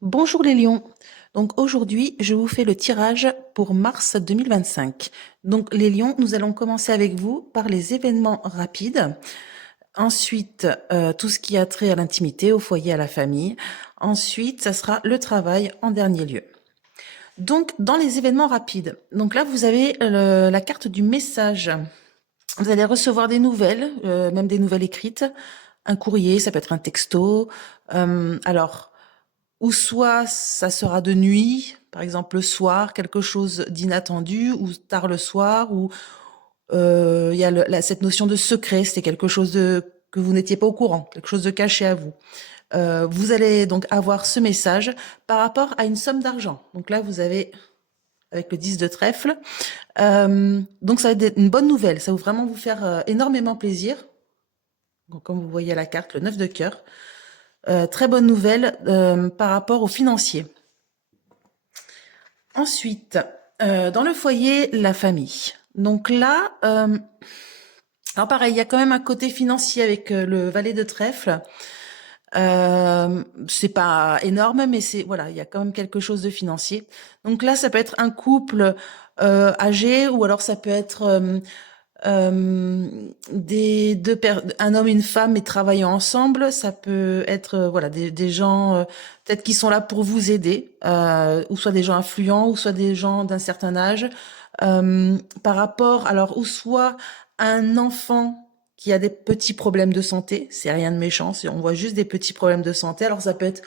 Bonjour les lions. Donc aujourd'hui, je vous fais le tirage pour mars 2025. Donc les lions, nous allons commencer avec vous par les événements rapides. Ensuite, tout ce qui a trait à l'intimité, au foyer, à la famille. Ensuite, ça sera le travail en dernier lieu. Donc dans les événements rapides, donc là vous avez la carte du message. Vous allez recevoir des nouvelles, même des nouvelles écrites, un courrier, ça peut être un texto. Alors ou soit ça sera de nuit, par exemple le soir, quelque chose d'inattendu, ou tard le soir, ou il y a cette notion de secret, c'était quelque chose que vous n'étiez pas au courant, quelque chose de caché à vous. Vous allez donc avoir ce message par rapport à une somme d'argent. Donc là, vous avez, avec le 10 de trèfle, donc ça va être une bonne nouvelle, ça va vraiment vous faire énormément plaisir. Donc, comme vous voyez à la carte, le 9 de cœur. Très bonne nouvelle par rapport aux financiers. Ensuite, dans le foyer, la famille. Donc là, alors pareil, il y a quand même un côté financier avec le valet de trèfle. C'est pas énorme, mais c'est voilà, il y a quand même quelque chose de financier. Donc là, ça peut être un couple âgé, ou alors ça peut être un homme et une femme et travaillant ensemble. Ça peut être voilà des gens peut-être qui sont là pour vous aider, ou soit des gens influents, ou soit des gens d'un certain âge, par rapport alors ou soit un enfant qui a des petits problèmes de santé. C'est rien de méchant, on voit juste des petits problèmes de santé. Alors ça peut être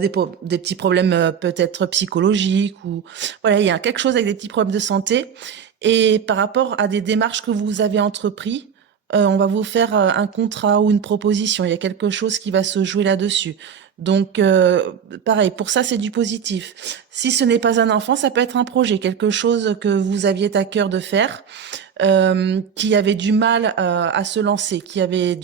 des petits problèmes peut-être psychologiques, ou voilà, il y a quelque chose avec des petits problèmes de santé. Et par rapport à des démarches que vous avez entrepris, on va vous faire un contrat ou une proposition. Il y a quelque chose qui va se jouer là-dessus. Donc, pareil, pour ça, c'est du positif. Si ce n'est pas un enfant, ça peut être un projet, quelque chose que vous aviez à cœur de faire, qui avait du mal à se lancer, qui avait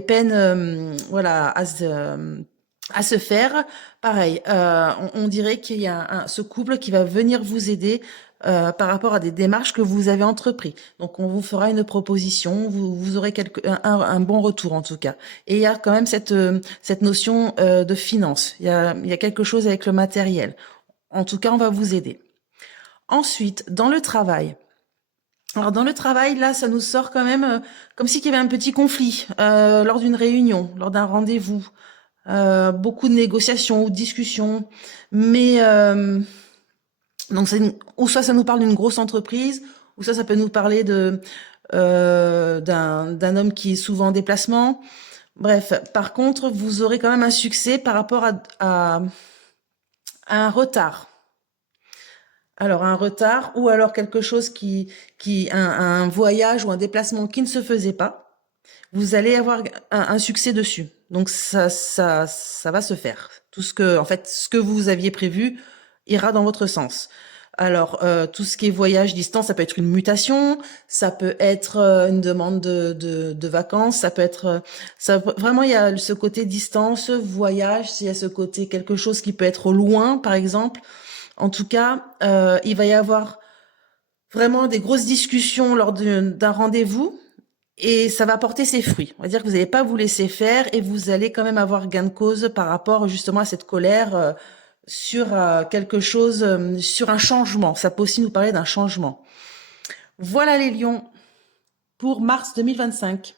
peine, voilà, à se faire. Pareil, on dirait qu'il y a ce couple qui va venir vous aider par rapport à des démarches que vous avez entrepris. Donc on vous fera une proposition, vous aurez un bon retour en tout cas. Et il y a quand même cette notion de finance. Il y a quelque chose avec le matériel. En tout cas, on va vous aider. Ensuite, dans le travail. Alors dans le travail, là, ça nous sort quand même comme si qu'il y avait un petit conflit lors d'une réunion, lors d'un rendez-vous. Beaucoup de négociations ou de discussions, mais donc ou soit ça nous parle d'une grosse entreprise, ou ça peut nous parler d'un homme qui est souvent en déplacement. Bref, par contre, vous aurez quand même un succès par rapport à un retard. Alors un retard, ou alors quelque chose un voyage ou un déplacement qui ne se faisait pas. Vous allez avoir un succès dessus. Donc ça va se faire. En fait, ce que vous aviez prévu ira dans votre sens. Alors, tout ce qui est voyage, distance, ça peut être une mutation, ça peut être une demande de vacances, ça peut être, vraiment, il y a ce côté distance, voyage, il y a ce côté quelque chose qui peut être au loin, par exemple. En tout cas, il va y avoir vraiment des grosses discussions lors d'un rendez-vous, et ça va porter ses fruits. On va dire que vous n'allez pas vous laisser faire, et vous allez quand même avoir gain de cause par rapport justement à cette colère sur quelque chose, sur un changement. Ça peut aussi nous parler d'un changement. Voilà les lions pour mars 2025.